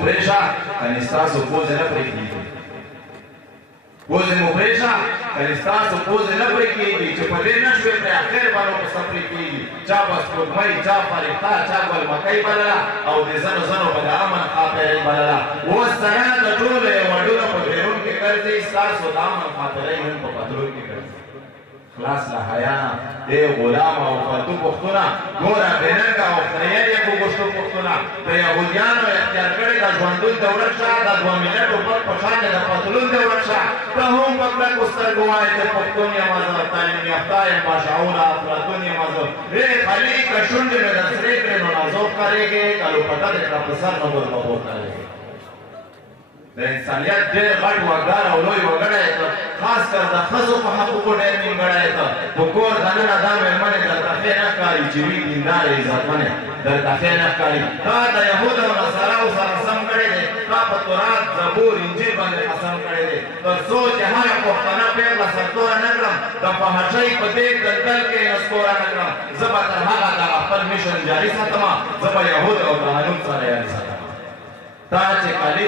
مبرشا کنستاسو پوز نه پرېږدي پوز مبرشا کنستاسو پوز نه پرېږدي چې په دې نه شوې پرې اخر باندې ورپسې پرېږدي چا به سپوږمۍ چا فرښته چا ګلمکۍ بلله او د زنو زنو به د امن خاطرې بلله اوس سره د ټولو یې وډونه په بیرون کې ګرځي ستاسو د امن خاطرې هم په پتلون کې ګرځي خلاص له حیا نه دی غلام او فلتو پښتونه ګوره بېننګه او خریل یې وګوښتو پښتونه د یهودیانو اختیار کړې د ژوندون د ورک شه د 2 منټو په شان د پتلون د ورک شه ته هم په کلکو سترګو وایې چې پښتون یم زه تعلیم یافته یم باشعوره افلاطون یم زه ای خالي که شونډې مې در سرې کړې نو نازو ښکارېږې که لوپټه دې کړه په سر نو ګلببو ښکارېږې د انسانیت ډېر غټ وګړی او لوی وګړی ته خاص کر د ښځو په حقوقو ډېر نیمګړی ته په کور دننه دا مېرمنې درته ښې نه ښکاري چې وي دیندارې عزتمنې درته ښې نه ښکاري تا د یهودو او نصاراو سره سم کړی دی تا په تورات زبور انجیل باندې قسم کړی دی تر څو چې هره پښتنه پېغله سرتوره نه کړم د فحاشۍ په دې دلدل کې نسکوره نه کړم زه به تر هغه دغه خپل میشن جاري ساتم زه به یهود او کهنوت سره یاري ساتم تا چې کالي